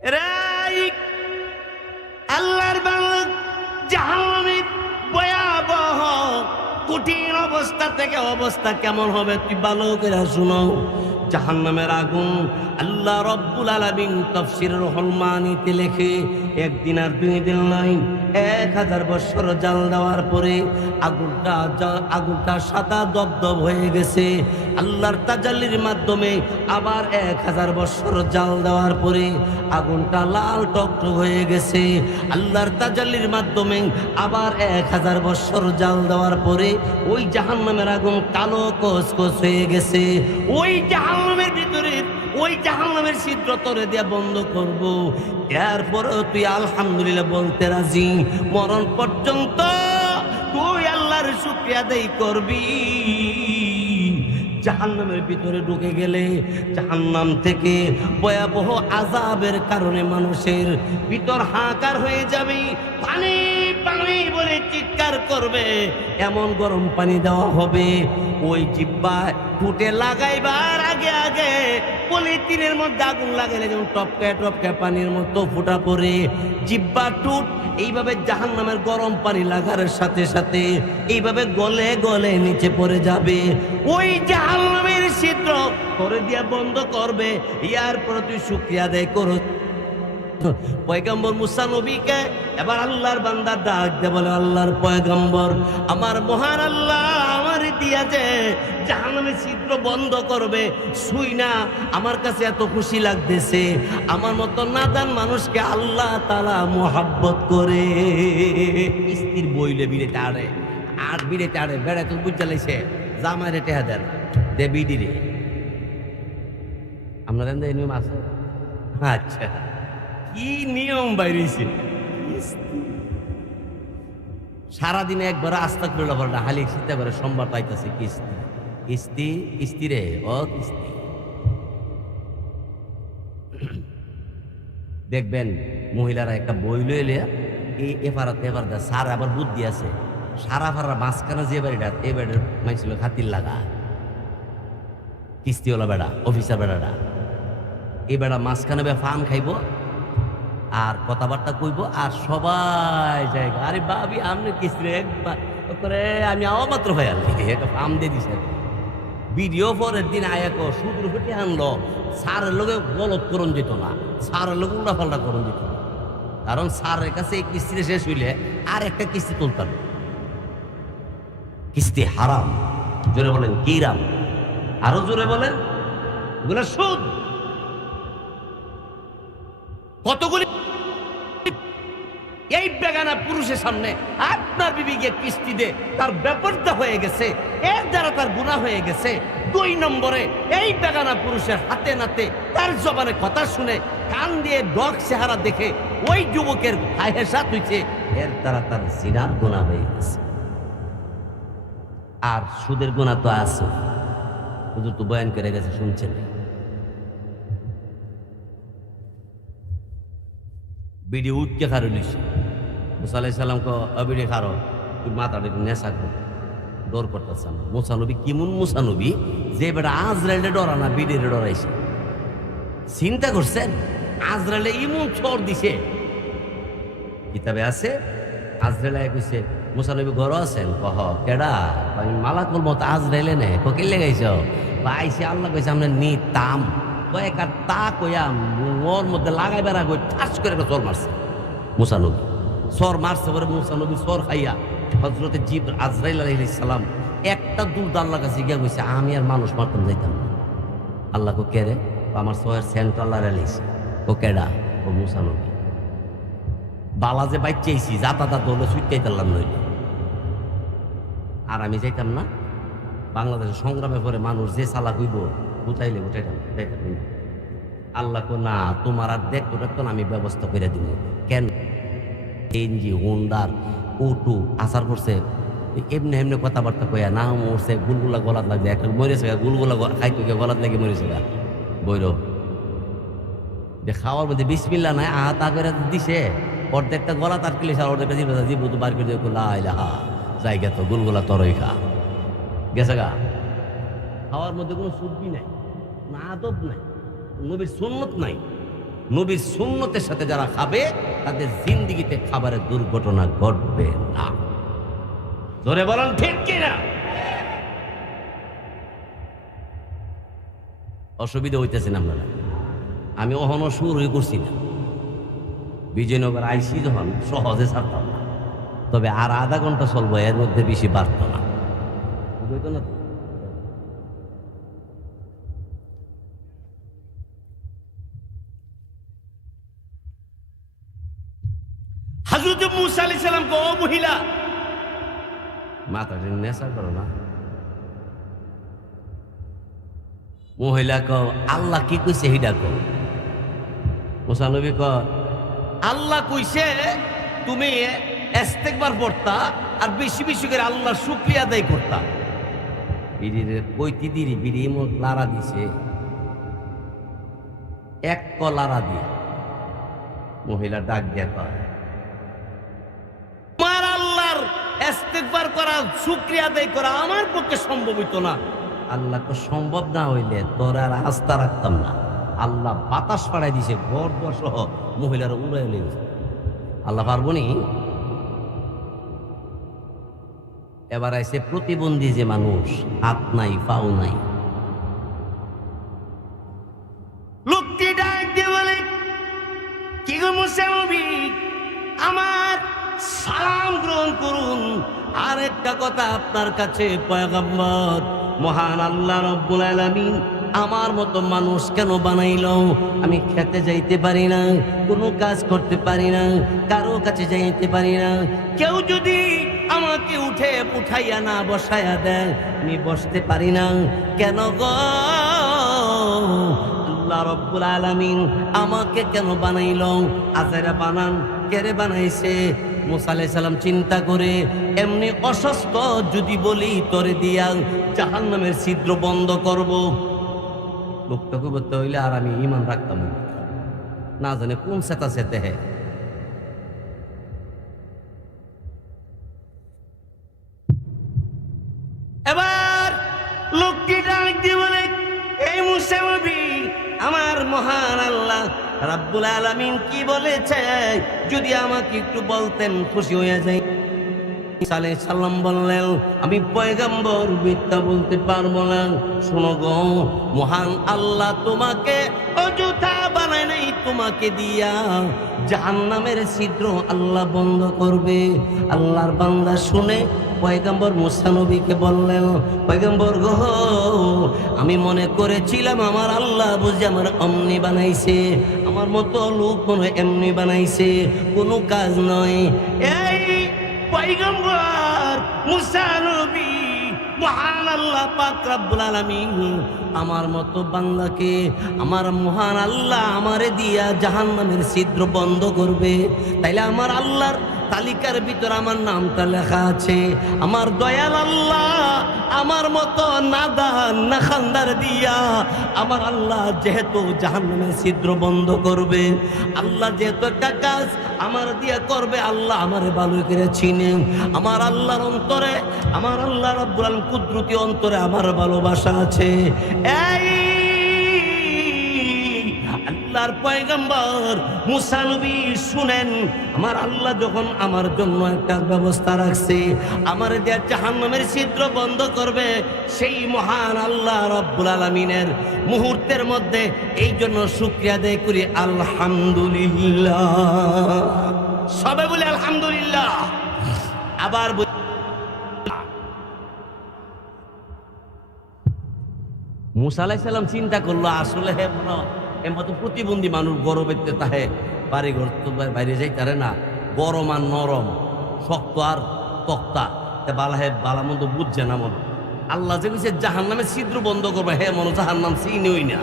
রাইক আল্লাহর বান্দা জাহান্নামের ভয়াবহ কঠিন অবস্থা থেকে অবস্থা কেমন হবে তুই ভালো করে শুনো। জাহান্নামের আগুন আল্লাহ রব্বুল আলামিন তাফসীরুল মানিতে লেখে একদিন আর দুই দিন নয়, 1000 বছর জাল দেওয়ার পরে আগুনটা সাদা দবদব হয়ে গেছে। আল্লাহর তাজাল্লির মাধ্যমে আবার 1000 বছর জাল দেওয়ার পরে আগুনটা লাল টকটক হয়ে গেছে। আল্লাহর তাজাল্লির মাধ্যমে আবার 1000 বছর জাল দেওয়ার পরে ওই জাহান্নামের আগুন কালো কসকস হয়ে গেছে। ওই জাহান্নামের ভিতরে ওই জাহান্নামের ছিদ্র তোরে দিয়ে বন্ধ করব। এরপরেও তুই আলহামদুলিল্লাহ বলতে রাজি, মরণ পর্যন্ত তুই আল্লাহর শুকরিয়া আদায় করবি। জাহান্নামের ভিতরে ঢুকে গেলে জাহান্নাম থেকে ভয়াবহ আযাবের কারণে মানুষের ভিতর হাহাকার হয়ে যাবে, পানি পানি বলে চিৎকার করবে। এমন গরম পানি দেওয়া হবে ওই জিহ্বায় ঠোঁটে লাগাইবার আগে আগে পলিথিনের মধ্যে আগুন লাগাইলে যেমন টপকায় টপকায় পানির মতো ফোঁটা পড়ে জিহ্বা ঠোঁট এইভাবে জাহান্নামের গরম পানি লাগার সাথে সাথে এইভাবে গলে গলে নিচে পড়ে যাবে। ওই জাহান্নামের ছিদ্র করে দিয়া বন্ধ করবে। ইয়ার পরে তুই শুকরিয়া আদায় করো। পয়গম্বর মুসা নবীকে এবার আল্লাহর বান্দা ডাক দে, বলে আল্লাহর পয়গম্বর, আমার মহান আল্লাহ আমার দিয়াছে জাহান্নামের ছিদ্র বন্ধ করবে। শুই না আমার কাছে এত খুশি লাগতেছে, আমার মতো নাদান মানুষকে আল্লাহ তাআলা মোহাব্বত করে। স্ত্রীর বইলে বিড়ে টাড়ে আর বিড়ে টাড়ে বেড়ে তো বুঝতে লাইছে জামাইরে টেহা দেন দে বিডি রে। আপনাদের নিয়ম আছে? আচ্ছা, কি নিয়ম বাইরেছে। সারাদিনে একবার আস্তাগফিরুল্লাহ বলে না, হালি চিন্তা করে সোমবার পাইতেছে কিস্তি কিস্তি কিস্তি রে ও কিস্তি। দেখবেন মহিলারা একটা বই লইলে এই এফারাতে এফার দেয়, সার আবার বুদ্ধি আছে। সারা ফারা মাঝখানে যে বাড়িটা এ বাড়ির মাইছিল খাতির লাগা কিস্তিওয়ালা বেড়া অফিসার বেড়াটা, এই বেড়া মাঝখানে ফান খাইব আর কথাবার্তা কইব আর সবাই জায়গা আরে বাবি আমনে কিস্তি একবার করে আমি মাত্র হয়ে আনলি একটা ফার্ম দিয়ে দিছে। ভিডিও পরের দিন আয়াক সুদূর ফেটে আনলো, সারের লোকে গলত করণ যেত না, সারের লোক উল্টা পাল্টা করণ যেত না। কারণ সারের কাছে এই কিস্তিটা শেষ হইলে আর একটা কিস্তি তুলতাম। কিস্তি হারাম, জোরে বলেন কি রাম, আরো জোরে বলেন এগুলো সুদ। কতগুলি এই বেগানা পুরুষের সামনে আপনার বিবি গিয়ে কিস্তি দে, তার বেপরদা হয়ে গেছে, এর দ্বারা তার গুনাহ হয়ে গেছে। 2 নম্বরে এই বেগানা পুরুষের হাতে নাতে তার জবানে কথা শুনে কান দিয়ে ডগ চেহারা দেখে ওই যুবকের হায়সা তুইছে, এর দ্বারা তার জিনার গুনাহ হয়ে গেছে। আর সুদের গুনাহ তো আছে, হুজুর তো বয়ান করে গেছে শুনছেন। বিডি উঠকে খারো লিছে মুসা আলাইহিস সালামকে অবিডি খারো তুই মাথাটা একটু নেশা কর ডর করতেছে। মুসানবী কিমন মুসানবী যে বেটা আজরাইলে ডরা না বিডিরে ডরাইছে। চিন্তা করছেন আজরাইলে ইমন ছড় দিছে, কিতাবে আছে আজরাইলে কইছে মুসানবী ঘর আছেন, কহ কেডা আমি মালাকুল মত আজরাইলে নে ককিল লাগাইছ পাইছে আল্লাহ কইছে আমরা নিতাম কয়েক আর তা কইয়া ওর মধ্যে লাগাই বেড়া গই ঠাস করে একটা চর মারছে। মুসানবী চর মারছে পরে মুসানবী চর খাইয়া হযরতে জিবরাইল আজরাইল আলাইহিস সালাম একটা দুধ আল্লাহর কাছে গিয়া কইছে আমি আর মানুষ মারতাম যাইতাম না। আল্লাহ কো কে রে, আমার চয়ের সেন্ট আল্লাহ রেলিছে। ও কেডা? ও মুসানবী। বালা যে বাইচাইছি যাতায়াত হলে সুইটাই তাল্লাম নইলে আর আমি যাইতাম না। বাংলাদেশের সংগ্রামে পরে মানুষ যে চালা হইব উঠাইলে উঠাইতাম যাইতাম না। আল্লাহ কো না তোমার আর দেখতো দেখতো না আমি ব্যবস্থা করে দিব। কেন? এনজি হুন্ডার উটু আসার করছে এমনি এমনি কথাবার্তা কইয়া না মরছে, গুলগুলা গলাত লাগছে, একটা মরেছে গুলগুলা খাইতে গিয়ে গলাত লেগে মরেছে গা বৈরব। যে খাওয়ার মধ্যে বিসমিল্লাহ নাই আহা তা করে দিছে, অর্ধেকটা গলাত আটকিলে অর্ধেকটা জীব তো বার করে দিয়ে লাইলাহা জায়গা তো গুলগুলা তরই খা গেছে গা। খাওয়ার মধ্যে কোনো সুদ্বি নাই, না আদব নাই, নবীর সুন্নত নাই। নবীর সুন্নতের সাথে যারা খাবে তাদের জিন্দেগিতে খাবারের দুর্ঘটনা ঘটবে না। ধরে বলেন ঠিক কিনা? অসুবিধা হইতেছে না আপনারা? আমি অহনো শুরুই করছি না, বিজয়নগর আইসি যখন সহজে ছাড়তাম না, তবে আর আধা ঘন্টা চলবো, এর মধ্যে বেশি বাড়তো না। বুঝতো না? হযরত মুসা আলাইহিস সালাম কো, ও মহিলা, মাথাটা নেশা করো না। মহিলা কো, আল্লাহ কি কইছে হিডা কো। মুসা নবী কো, আল্লাহ কইছে তুমি ইস্তেগফার পড়তা আর বেশি বেশি করে আল্লাহর শুকরিয়া আদায় করতা। বিড়ির কইতি দিরি বিড়ি মত লারা দিছে, এক কলারা দিয়ে। মহিলা ডাক দিয়া কয়, আমার আল্লাহর ইস্তেগফার করা, শুকরিয়া আদায় করা আমার পক্ষে সম্ভব হইতো না। আল্লাহকে সম্ভব না হইলে তোর আর আস্থা রাখতাম না। আল্লাহ বাতাস পাড়াই দিছে, ঘর দর সহ মহিলার উড়াই লেগেছে। আল্লাহ পারবো নি? এবার আইসে প্রতিবন্ধী যে মানুষ, হাত নাই পাও নাই, লোকটি ডাক দিয়ে বলে, কি গো মুসা নবী, আমার সালাম গ্রহণ করুন। আর একটা কথা আপনার কাছে পয়গম্বর, মহান আল্লাহ রব্বুল আলামিন আমার মতো মানুষ কেন বানাইল? আমি খেতে যাইতে পারি না, কোনো কাজ করতে পারি না, কারো কাছে যাইতে পারি না। কেউ যদি আমাকে উঠাইয়া না বসায়া দেয়, আমি বসতে পারি না। কেন গো আল্লাহ রব্বুল আলামিন আমাকে কেন বানাইল? আজারা বানান কেরে বানাইছে? মুসা আলাইহিস সালাম চিন্তা করে, এমনি অসুস্থ যদি বলি তোরে দিয়া জাহান্নামের ছিদ্র বন্ধ করব, লোকটাকে বলতে হইলে আর আমি ঈমান রাখতাম না, জানে কোন সেতা সেতে হে। এবার লোকটি ডাক দিয়ে বলে, এই মুসা নবী, আমার মহান আল্লাহ রাব্বুল আলামিন কি বলেছে যদি আমাকে একটু বলতেন খুশি হয়ে যাই। সালাম বললেন, আমি পয়গম্বর, মিথ্যা বলতে পারবো না। শোনো গো, মহান আল্লাহ তোমাকে অযথা বানায় নাই, তোমাকে দিয়া জাহান্নামের ছিদ্র আল্লাহ বন্ধ করবে। আল্লাহর বান্দা শুনে পয়গম্বর মুসা নবীকে বললেন, পয়গম্বর গো, আমি মনে করেছিলাম আমার আল্লাহ বুঝি আমার অমনি বানাইছে, আমার মতো লোক মনে এমনি বানাইছে, কোনো কাজ নয়। এই পয়গম্বর মুসা নবী, মহান আল্লাহ পাক রব্বুল আলামিন আমার মতো বান্দাকে, আমার মহান আল্লাহ আমারে দিয়া জাহান্নামের ছিদ্র বন্ধ করবে। তাইলে আমার আল্লাহর তালিকার ভিতর আমার নামটা লেখা আছে। আমার দয়াল আল্লাহ আমার মতো নাদান নাখান্দার দিয়া আমার আল্লাহ যেহেতু জাহান্নামের ছিদ্র বন্ধ করবে, আল্লাহ যেহেতু একটা কাজ আমার দিয়া করবে, আল্লাহ আমারে ভালো করে চিনে। আমার আল্লাহর অন্তরে, আমার আল্লাহ রাব্বুল আলামিন কুদরতি অন্তরে আমার ভালোবাসা আছে। এই আল্লাহর পয়গম্বর মুসা নবী শুনেন, আমার আল্লাহ যখন আমার জন্য একটা ব্যবস্থা রাখছে, আমার দেয়া জাহান্নামের ছিদ্র বন্ধ করবে, সেই মহান আল্লাহ রব্বুল আলামিনের মুহূর্তের মধ্যে এই জন্য শুকরিয়া আদায় করি আলহামদুলিল্লাহ। সবাই বলে আলহামদুলিল্লাহ। আবার মুসা আলাইহিস সালাম চিন্তা করলো, আসলে এমতো প্রতিবন্ধী মানুষ গরমেতে তাহে বাড়ি ঘর তো বাইরে যাইতারে না, গরম আর নরম, শক্ত আর তক্তা, বালা বালামন্দ বুঝছে না। মন আল্লাহ যে কইছে জাহান্নামের ছিদ্র বন্ধ করবে, হে মনে জাহান্নাম চিনিই না,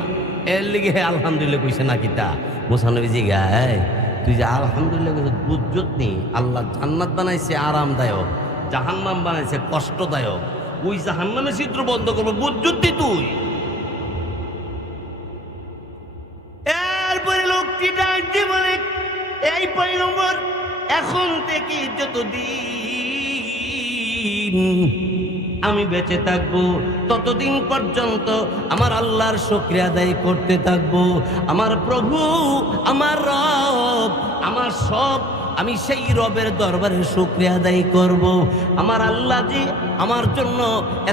এর লিগে হে আলহামদুলিল্লাহ কইছে নাকি? তা মুসা নবী জি গায়, তুই যে আলহামদুলিল্লাহ কইছে বুঝত নি? আল্লাহ জান্নাত বানাইছে আরামদায়ক, জাহান্নাম বানাইছে কষ্টদায়ক, ওই জাহান্নামের ছিদ্র বন্ধ করবে বুঝত নি তুই? এই পয়গম্বর, এখন থেকে যতদিন আমি বেঁচে থাকবো ততদিন পর্যন্ত আমার আল্লাহর শুকরিয়া আদায় করতে থাকবো। আমার প্রভু, আমার রব, আমার সব, আমি সেই রবের দরবারে শুকরিয়া আদায় করব। আমার আল্লাহ যে আমার জন্য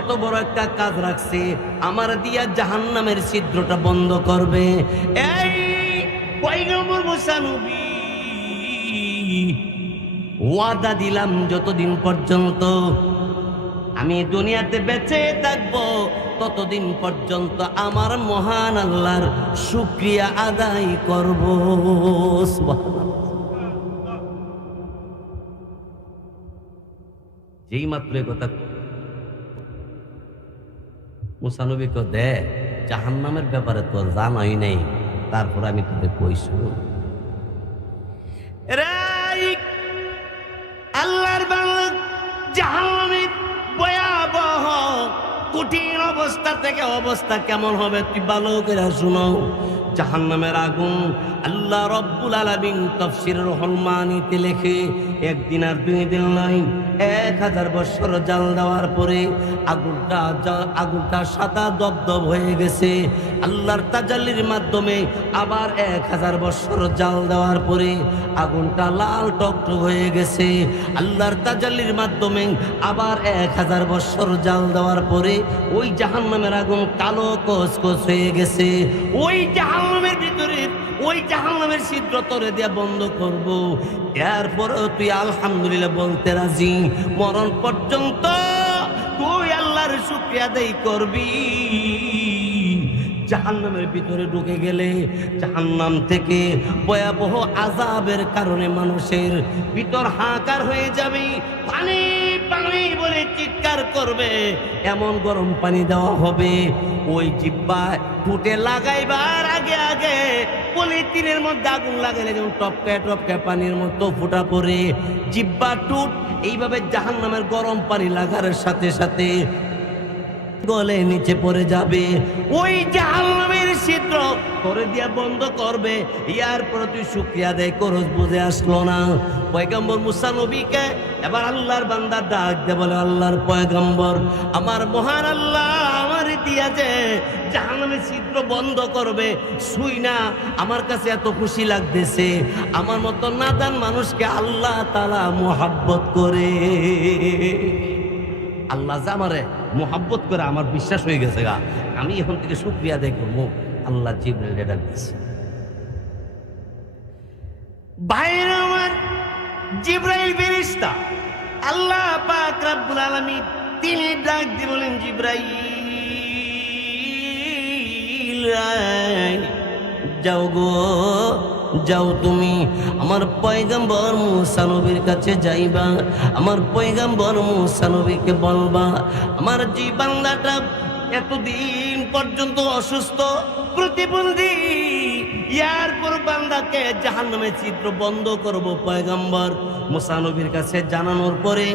এত বড় একটা কাজ রাখছে, আমার দিয়া জাহান্নামের ছিদ্রটা বন্ধ করবে। এই পয়গম্বর মুসা নবী, ওয়াদা দিলাম যতদিন পর্যন্ত আমি দুনিয়াতে বেঁচে থাকবো ততদিন পর্যন্ত আমার মহান আল্লাহর শুকরিয়া আদায় করব। যেই মাত্র কথা মুসা নবী কো দে, জাহান্নামের ব্যাপারে তো জানাই নাই, তারপর আমি তোকে কইছো আল্লাহর বাংলা জাহান্নামের ভয়াবহ কঠিন অবস্থা থেকে অবস্থা কেমন হবে তুই ভালো করে শুনো। জাহান্নামের আগুন আল্লাহ রব্বুল আলামিন তাফসীরুল মানিতে লেখে, একদিন আর দুই দিন নয়, 1000 বছর জাল দেওয়ার পরে আগুনটা সাদা দবদব হয়ে গেছে। আল্লাহর তাজাল্লির মাধ্যমে আবার 1000 বছর জাল দেওয়ার পরে আগুনটা লাল টকটক হয়ে গেছে। আল্লাহর তাজাল্লির মাধ্যমে আবার 1000 বছর জাল দেওয়ার পরে ওই জাহান্নামের আগুন কালো কসকস হয়ে গেছে। ওই জাহান্নামের ভিতরে ওই জাহান্নামের ছিদ্র তোরে দিয়ে বন্ধ করব। এরপরেও তুই আলহামদুলিল্লাহ বলতে রাজি, মরণ পর্যন্ত তুই আল্লাহর শুকরিয়া আদায় করবি। জাহান্নামের ভিতরে ঢুকে গেলে জাহান্নাম থেকে ভয়াবহ আযাবের কারণে মানুষের ভিতর হাহাকার হয়ে যাবে, পানি পানি বলে চিৎকার করবে, এমন গরম পানি দেওয়া হবে। ওই জিহ্বায় ঠোঁটে লাগাইবার আগে আগে পলিথিনের মধ্যে আগুন লাগাইলে যেমন টপকায় টপকায় পানির মতো ফোঁটা পড়ে, জিহ্বা ঠোঁট এইভাবে জাহান্নামের গরম পানি লাগার সাথে সাথে গলে নিচে পড়ে যাবে। ওই জাহান্নামের ছিদ্র করে দিয়া বন্ধ করবে। ইয়ার পরে তুই শুকরিয়া আদায় করস, বুঝে আসলো না। পয়গম্বর মুসা নবীকে এবার আল্লাহর বান্দা ডাক দে, বলে আল্লাহর পয়গম্বর, আমার মহান আল্লাহ আমার দিয়া যে জাহান্নামের ছিদ্র বন্ধ করবে, শুই না আমার কাছে এত খুশি লাগতেছে। আমার মতো নাদান মানুষকে আল্লাহ তাআলা মুহাব্বত করে। আল্লাহ যে আমারে মোহাব্বত করে আমার বিশ্বাস হয়ে গেছে গা, আমি এখন থেকে শুকরিয়া আদায় করবো। আল্লাহ জিবরাইল ডাক দিয়েছে, ভাইরা আমার, জিবরাইল ফেরেশতা আল্লাহ পাক রব্বুল আলামিন তিনি ডাক দিয়ে বলেন, জিবরাইল যাও গো যাও, তুমি আমার পয়গম্বর মুসা নবীর কাছে যাইবা। আমার পয়গম্বর মুসা নবীকে বলবা, আমার যে বান্দাটা এতদিন পর্যন্ত অসুস্থ প্রতিবন্ধী, ইয়ার পর বান্দাকে জাহান্নামের ছিদ্র বন্ধ করব। পয়গম্বর মুসা নবীর কাছে জানানোর পরে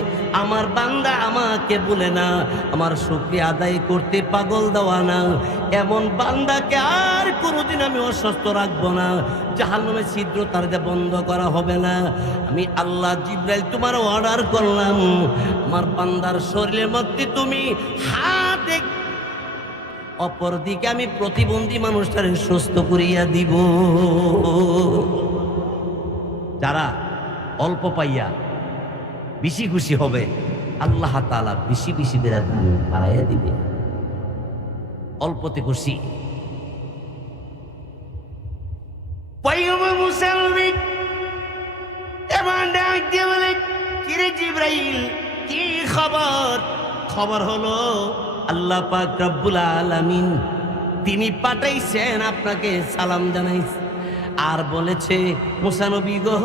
আমার বান্দা আমাকে বলে না, আমার শুকরিয়া আদায় করতে পাগল দেওয়া না, এমন বান্দাকে আর কোনোদিন আমি অসুস্থ রাখবো না, জাহান্নামের ছিদ্র তার বন্ধ করা হবে না। আমি আল্লাহ জিবরাইল তোমার অর্ডার করলাম, আমার বান্দার শরীরের মধ্যে তুমি হাত, অপরদিকে আমি প্রতিবন্ধী মানুষটারে সুস্থ করিয়া দিব। যারা অল্প পাইয়া বেশি খুশি হবে, আল্লাহ তাআলা বেশি বেশি বেড়া বাড়াইয়া দিবে। অল্পতে খুশি পয়গম্বর মুসা নবী এমন ডাক দিয়ে বলে, কিরে জিবরাইল কি খবর? খবর হলো আল্লাহ পাক রব্বুল আলামিন তিনি পাঠাইছেন আপনাকে সালাম জানাইছে, আর বলেছে মুসা নবী গো,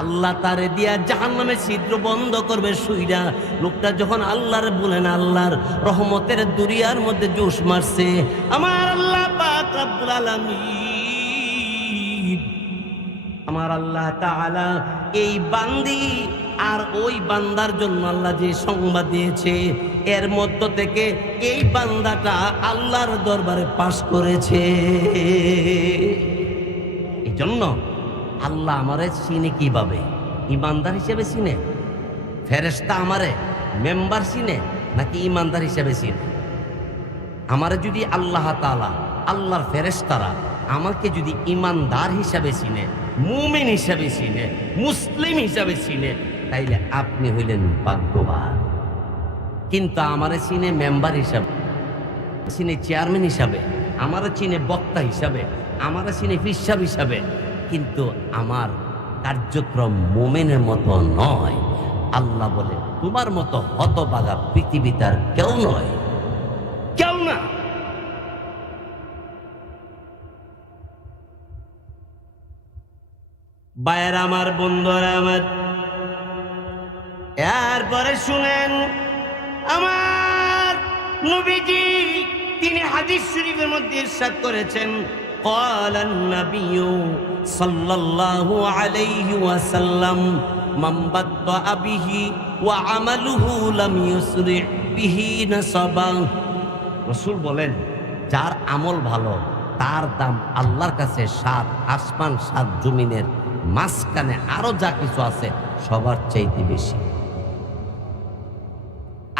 আল্লাহ তারে দিয়া জাহান্নামের ছিদ্র বন্ধ করবে শুইরা। লোকটা যখন আল্লাহর বলেন, আল্লাহর রহমতের দুনিয়ার মধ্যে জোশ মারছে। আমার আল্লাহ পাক রব্বুল আলামিন, আমার আল্লাহ তাআলা এই বান্দি আর ওই বান্দার জন্য আল্লাহ যে সংবাদ দিয়েছে, এর মধ্য থেকে এই বান্দাটা আল্লাহর দরবারে পাশ করেছে। এই জন্য আল্লাহ আমারে চিনে কিভাবে? ইমানদার হিসেবে চিনে। ফেরেশতা আমারে মেম্বার চিনে নাকি ইমানদার হিসাবে চিনে? আমারে যদি আল্লাহ তাআলা, আল্লাহর ফেরেশতারা আমাকে যদি ইমানদার হিসাবে চিনে, মুমিন হিসাবে চিনে, মুসলিম হিসাবে চিনে, তাইলে আপনি হইলেন ভাগ্যবান। কিন্তু আমারে চিনে মেম্বার হিসাবে, চিনে চেয়ারম্যান হিসাবে, আমারে চিনে বক্তা হিসাবে, আমারে চিনে ফিসাব হিসাবে, কিন্তু আমার কার্যক্রম মুমিনের মতো নয়। আল্লাহ বলে তোমার মতো হতভাগা পৃথিবীতে আর কেউ নয়, কেউ না। বায়ের আমার, বন্ধুরা আমার, এরপরে শুনেন আমার নবীজি তিনি হাদিস শরীফের মধ্যে ইরশাদ করেছেন, قال النبي صلى الله عليه وسلم من بطأ به وعمله لم يسرع به نسبا। রাসূল বলেন, যার আমল ভালো তার দাম আল্লাহর কাছে 7 আসমান 7 জমিনের মাঝখানে আরো যা কিছু আছে সবার চাইতে বেশি।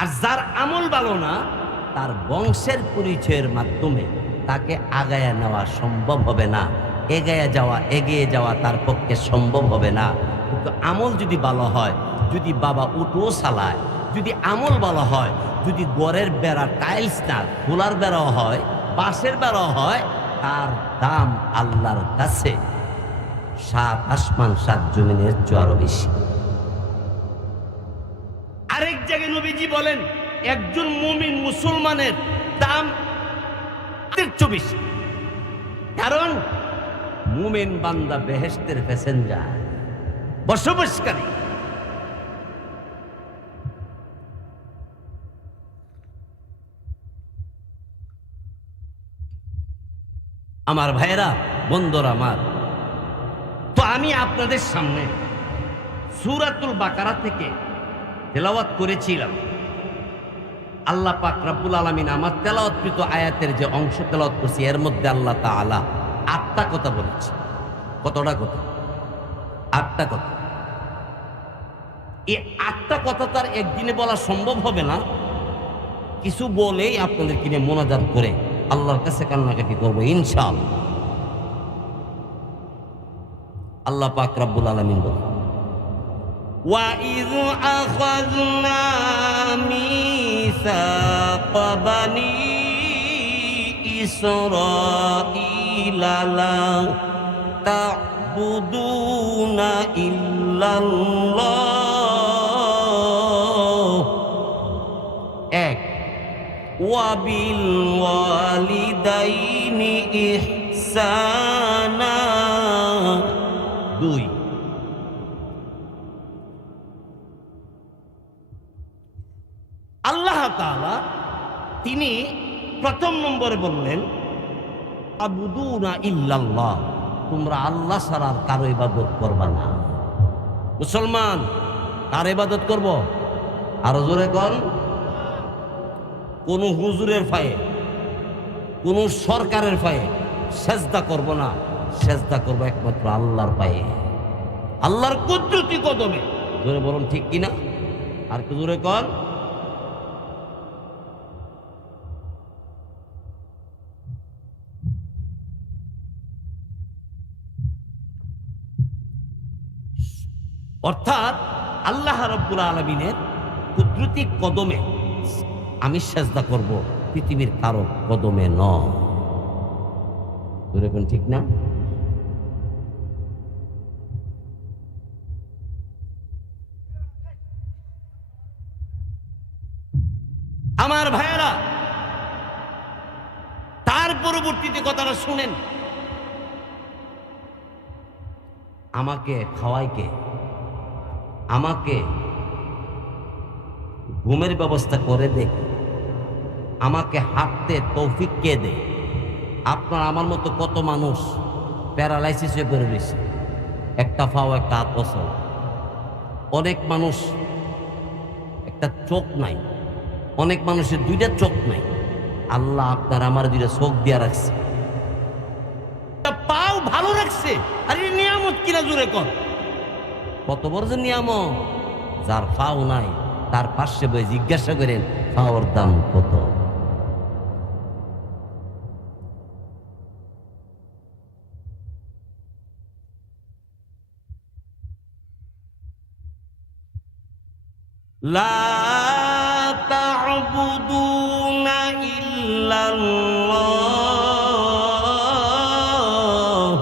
আর যার আমল ভালো না, তার বংশের পরিচয়ের মাধ্যমে তাকে আগায়া নেওয়া সম্ভব হবে না, এগিয়ে যাওয়া তার পক্ষে সম্ভব হবে না। কিন্তু আমল যদি ভালো হয়, যদি বাবা উঠো চালায়, যদি আমল ভালো হয়, যদি ঘরের বেড়া টাইলস না খোলার বেড়াও হয়, বাঁশের বেড়াও হয়, তার দাম আল্লাহর কাছে 7 আসমান 7 জমিনের চেয়ে আরো বেশি। আরেক জায়গায় নবীজি বলেন, একজন মুমিন মুসলমানের দাম 24, কারণ মুমিন বান্দা বেহেশতের প্যাসেঞ্জার, বসবাসকারী। আমার ভাইয়েরা, বন্ধুরা আমার, তো আমি আপনাদের সামনে সূরাতুল বাকারা থেকে তেলাওয়াত করেছিলাম। আল্লাহ পাক রব্বুল আলামিন আমার তেলাওয়াতকৃত আয়াতের যে অংশ তেলাওয়াত করছি, এর মধ্যে আল্লাহ তাআলা 8টা কথা বলেছে। কতটা কথা? 8টা কথা। এই 8টা কথা তার একদিনে বলা সম্ভব হবে না। কিছু বলেই আপনাদের কিনে মোনাজাত করে আল্লাহর কাছে কান্নাকাটি করবো ইনশাআল্লাহ। আল্লাহ পাক রব্বুল আলামিন বলেন, وَإِذْ أَخَذْنَا مِيثَاقَ بَنِي إِسْرَائِيلَ لَا تَعْبُدُونَ إِلَّا اللَّهَ وَبِالْوَالِدَيْنِ إِحْسَانًا 2 আল্লাহ তাআলা তিনি প্রথম নম্বরে বললেন, আবুদুনা ইল্লাল্লাহ, তোমরা আল্লাহ ছাড়া কারো ইবাদত করবা না। মুসলমান কার ইবাদত করব? আরো জোরে কর। কোন হুজুরের পায়ে, কোন সরকারের পায়ে সেজদা করব না, সেজদা করব একমাত্র আল্লাহর পায়ে, আল্লাহর কুদরতি কদমে। জোরে বলুন ঠিক কিনা? আর কি জোরে কর। অর্থাৎ আল্লাহ রাব্বুল আলামিনের কুদরতি কদমে আমি সেজদা করব, পৃথিবীর কারো কদমে নয়। ঠিক না? আমার ভাইয়েরা, তার পরবর্তীতে কথাটা শুনেন, আমাকে খাওয়াই কে? আমাকে ঘুমের ব্যবস্থা করে দে, আমাকে হাঁটতে তৌফিক কে দে? আপনার আমার মতো কত মানুষ প্যারালাইসিস হয়ে পড়ে রয়েছে, একটা পাও একটা হাত বছর। অনেক মানুষ একটা চোখ নাই, অনেক মানুষের 2টা চোখ নাই। আল্লাহ আপনার আমার 2টা চোখ দিয়া রাখছে, পাও ভালো রাখছে। আর এই নিয়ামত কিনা জোরে কর, কত বড় যে নিয়ামত। যার পাও নাই তার পাশে বই জিজ্ঞাসা করেন পাওয়ার দাম কত। লা তা'বুদুনা ইল্লাল্লাহ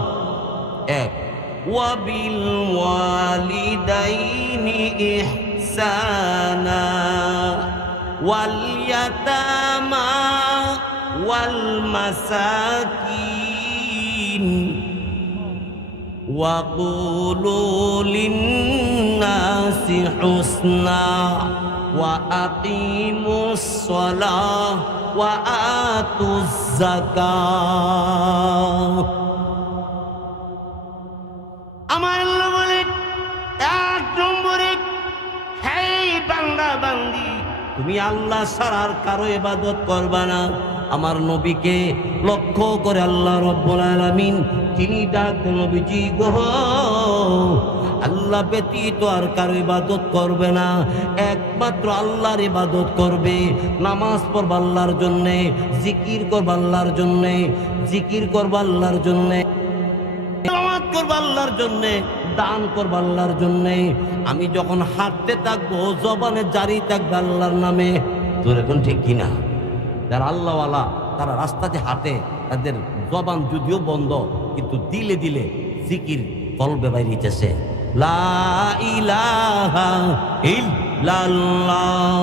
এক ওয়া বিল ওয়ালিদাইনি ইহসানা ওয়াল ইয়াতামা ওয়াল মাসাকিন ওয়া কুলু লিন্নাসি হুসনা ওয়া আকিমুস সালাহ ওয়া আতুজ যাকাত। আমার আল্লাহ বলে এক নম্বরে, হে বান্দা বান্দি, তুমি আল্লাহ ছাড়ার কারো ইবাদত করবা না। আমার নবীকে লক্ষ্য করে আল্লাহ রব্বুল আলামিন তিনি ডাক নবীজি গো, আল্লাহ ব্যতীত আর কারো ইবাদত করবে না, একমাত্র আল্লাহর ইবাদত করবে। নামাজ পড়বা আল্লাহর জন্যে, জিকির করবা আল্লাহর জন্যে, জিকির করবা আল্লাহর জন্যে, নামাজ করবা আল্লাহর জন্যে, দান করবা আল্লাহর জন্যে। আমি যখন হাঁটতে থাকবো জবানে জারি থাকবে আল্লাহর নামে। তোর এখন ঠিক কিনা? যারা আল্লাহওয়ালা তারা রাস্তাতে হাঁটে, তাদের জবান যদিও বন্ধ কিন্তু দিলে দিলে জিকির কলবে বাইরিতেছে। লা ইলাহা ইল্লাল্লাহ